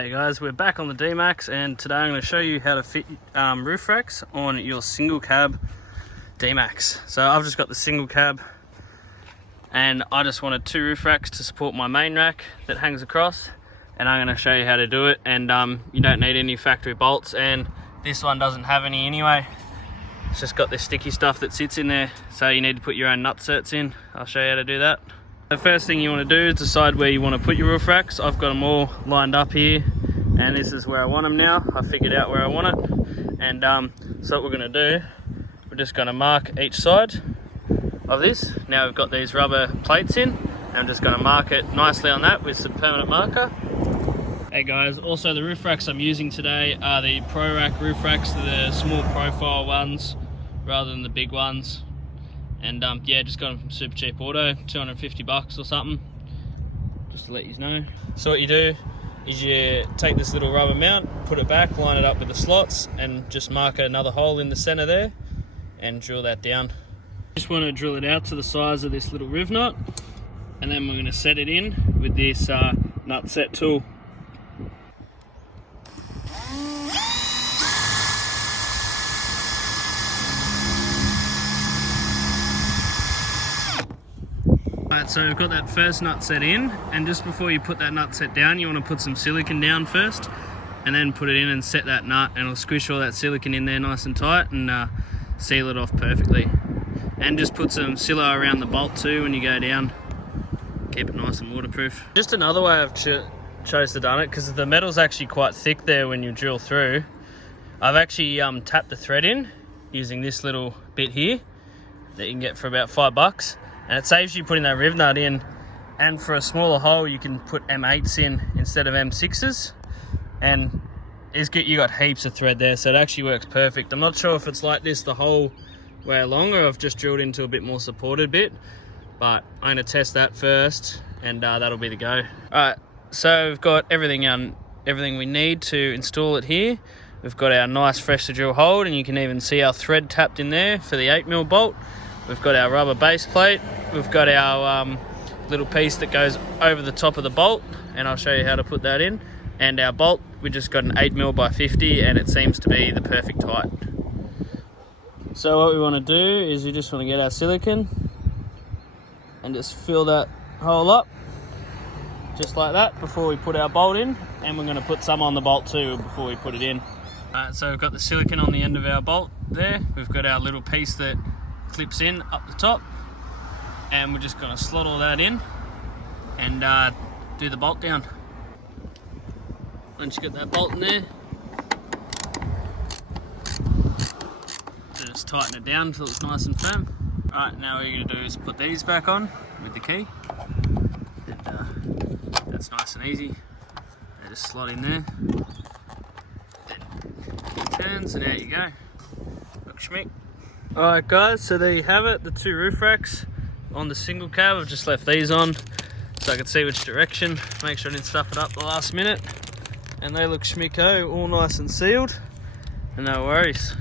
Hey guys, we're back on the Dmax, and today I'm going to show you how to fit roof racks on your single cab Dmax. So I've just got the single cab and I just wanted 2 roof racks to support my main rack that hangs across, and I'm going to show you how to do it. And you don't need any factory bolts, and this one doesn't have any anyway. It's just got this sticky stuff that sits in there, so you need to put your own nut certs in. I'll show you how to do that. The first thing you want to do is decide where you want to put your roof racks. I've got them all lined up here, and this is where I want them now. I figured out where I want it, and so what we're going to do, we're just going to mark each side of this. Now we've got these rubber plates in, and I'm just going to mark it nicely on that with some permanent marker. Hey guys, also the roof racks I'm using today are the Pro Rack roof racks, the small profile ones rather than the big ones. And yeah, just got them from Super Cheap Auto, 250 bucks or something, just to let you know. So what you do is you take this little rubber mount, put it back, line it up with the slots, and just mark another hole in the center there and drill that down. Just want to drill it out to the size of this little riv nut, and then we're going to set it in with this nut set tool. Alright, so we've got that first nut set in, and just before you put that nut set down, you want to put some silicone down first, and then put it in and set that nut, and it'll squish all that silicone in there nice and tight and seal it off perfectly. And just put some Silo around the bolt too when you go down. Keep it nice and waterproof. Just another way I've chose to done it, because the metal's actually quite thick there when you drill through. I've actually tapped the thread in using this little bit here that you can get for about $5. And it saves you putting that riv nut in, and for a smaller hole you can put M8s in instead of M6s, and you got heaps of thread there, so it actually works perfect. I'm not sure if it's like this the whole way along, or I've just drilled into a bit more supported bit, but I'm going to test that first, and that'll be the go. Alright, so we've got everything we need to install it here. We've got our nice fresh to drill hold, and you can even see our thread tapped in there for the 8mm bolt. We've got our rubber base plate, we've got our little piece that goes over the top of the bolt, and I'll show you how to put that in. And our bolt, we just got an 8mm by 50, and it seems to be the perfect height. So what we want to do is we just want to get our silicone and just fill that hole up, just like that, before we put our bolt in. And we're going to put some on the bolt too before we put it in. Alright, so we've got the silicone on the end of our bolt there. We've got our little piece that clips in up the top, and we're just going to slot all that in and do the bolt down. Once you get that bolt in there, just tighten it down until it's nice and firm. Right, now what you're going to do is put these back on with the key, and that's nice and easy. They just slot in there, then turns, and there you go. Look schmick. Alright guys, so there you have it, the 2 roof racks on the single cab. I've just left these on so I can see which direction, make sure I didn't stuff it up the last minute. And they look schmicko, all nice and sealed, and no worries.